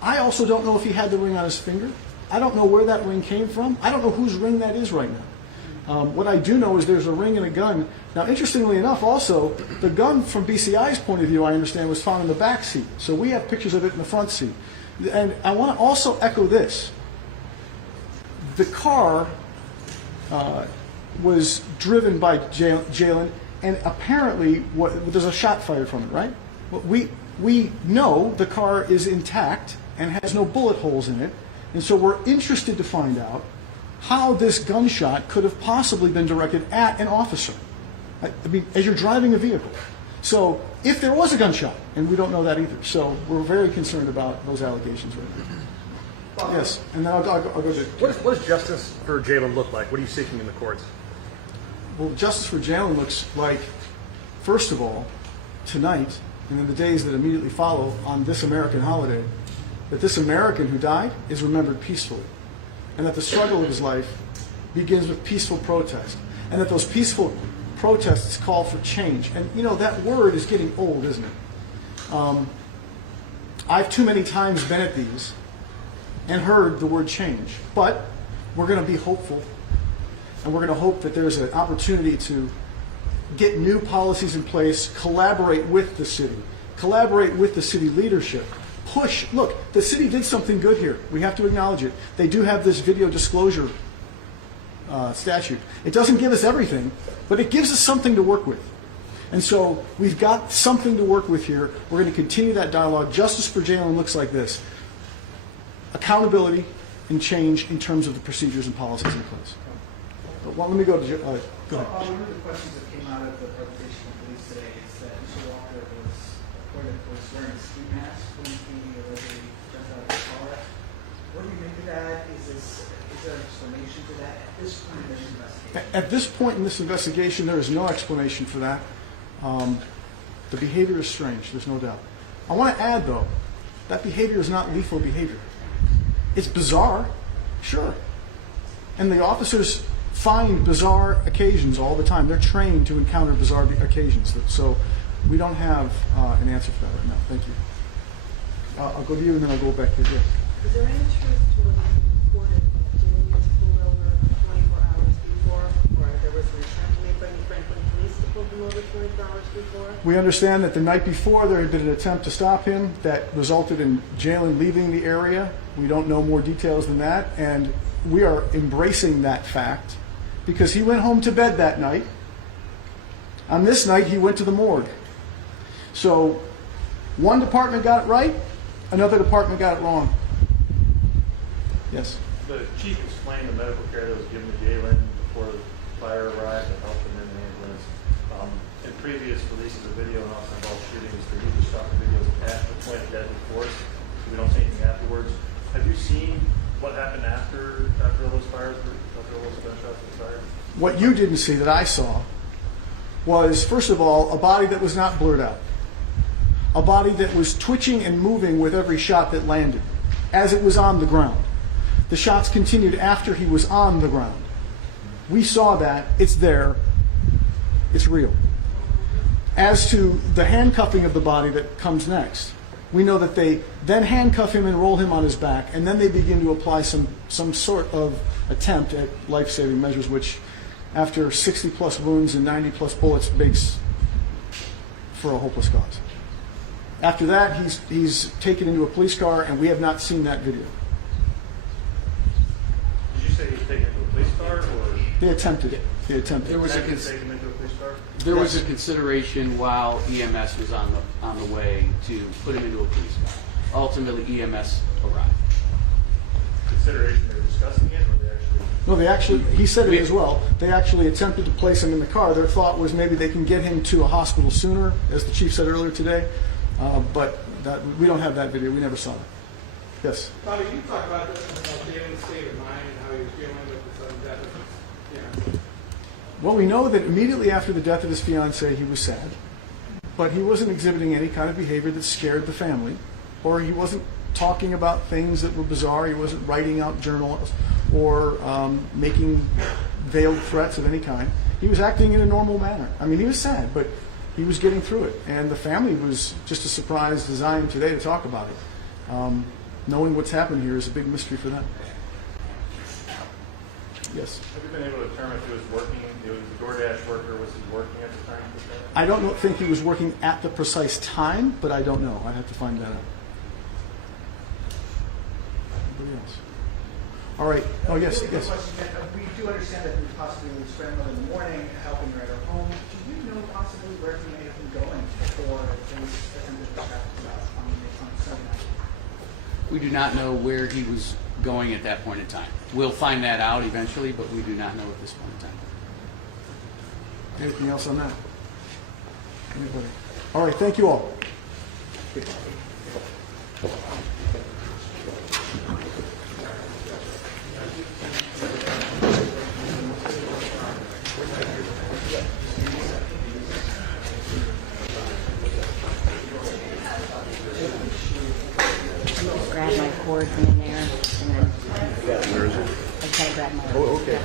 I also don't know if he had the ring on his finger. I don't know where that ring came from. I don't know whose ring that is right now. What I do know is there's a ring and a gun. Now, interestingly enough, also, the gun from BCI's point of view, I understand, was found in the back seat. So we have pictures of it in the front seat. And I want to also echo this. The car was driven by Jayland, and apparently there's a shot fired from it, right? We know the car is intact and has no bullet holes in it, and so we're interested to find out how this gunshot could have possibly been directed at an officer. I mean, as you're driving a vehicle. So if there was a gunshot, and we don't know that either, so we're very concerned about those allegations right now. Yes, and then I'll go to... What does justice for Jayland look like? What are you seeking in the courts? Well, justice for Jayland looks like, first of all, tonight, and in the days that immediately follow on this American holiday, that this American who died is remembered peacefully, and that the struggle of his life begins with peaceful protest, and that those peaceful protests call for change. And, you know, that word is getting old, isn't it? I've too many times been at these and heard the word change, but we're going to be hopeful, and we're going to hope that there's an opportunity to get new policies in place, collaborate with the city leadership, push. Look, the city did something good here. We have to acknowledge it. They do have this video disclosure statute. It doesn't give us everything, but it gives us something to work with. And so we've got something to work with here. We're going to continue that dialogue. Justice for Jayland looks like this. Accountability and change in terms of the procedures and policies in place. But let me go to... go ahead. One of the questions that came out of the presentation from police today is that Mr. Walker was wearing a ski mask when he allegedly jumped out of the car. What do you make of that? Is there an explanation to that at this point in this investigation? At this point in this investigation, there is no explanation for that. The behavior is strange, there's no doubt. I want to add, though, that behavior is not lethal behavior. It's bizarre, sure. And the officers find bizarre occasions all the time. They're trained to encounter bizarre occasions. So we don't have an answer for that right now. Thank you. I'll go to you and then I'll go back to you. Is there any truth to what was reported that Jayland was pulled over 24 hours before, or there was an attempt made by New Franklin police to pull him over 24 hours before? We understand that the night before there had been an attempt to stop him that resulted in Jayland leaving the area. We don't know more details than that, and we are embracing that fact because he went home to bed that night. On this night, he went to the morgue. So one department got it right, another department got it wrong. Yes? The chief explained the medical care that was given to Jayland before fire arrived and helped them in the ambulance. In previous releases of video and also involved shootings, they usually shot the videos at the point of deadly force, so we don't see anything afterwards. Have you seen what happened after all those fires, after all those gunshots were fired? What you didn't see that I saw was, first of all, a body that was not blurred out. A body that was twitching and moving with every shot that landed, as it was on the ground. The shots continued after he was on the ground. We saw that. It's there. It's real. As to the handcuffing of the body that comes next, we know that they then handcuff him and roll him on his back, and then they begin to apply some sort of attempt at life-saving measures, which, after 60-plus wounds and 90-plus bullets, makes for a hopeless cause. After that, he's taken into a police car, and we have not seen that video. Did you say he was taken into a police car, or? They attempted it. They attempted. There was Take him into a police car? There was a consideration while EMS was on the way to put him into a police car. Ultimately, EMS arrived. Consideration, they were discussing it, or they actually? No, they actually, he said it as well. They actually attempted to place him in the car. Their thought was maybe they can get him to a hospital sooner, as the chief said earlier today. But we don't have that video. We never saw it. Yes? Bobby, you talk about Jayland's state of mind and how he was dealing with the sudden death of his. Well, we know that immediately after the death of his fiancée, he was sad. But he wasn't exhibiting any kind of behavior that scared the family, or he wasn't talking about things that were bizarre. He wasn't writing out journals or making veiled threats of any kind. He was acting in a normal manner. I mean, he was sad, but he was getting through it. And the family was just as surprised as I am today to talk about it. Knowing what's happened here is a big mystery for them. Yes? Have you been able to determine if he was working, he was a DoorDash worker, was he working at the time? I don't think he was working at the precise time, but I don't know. I'd have to find that out. Anybody else? All right. Oh, yes, yes. We do understand that he was possibly with his grandmother in the morning, helping her at her home. Do you know possibly where he may have been going before his attempted attack on Sunday night? We do not know where he was going at that point in time. We'll find that out eventually, but we do not know at this point in time. Anything else on that? Anybody? All right, thank you all. Grab my cord from in there, and then. Where is it? I gotta grab my. Oh, okay.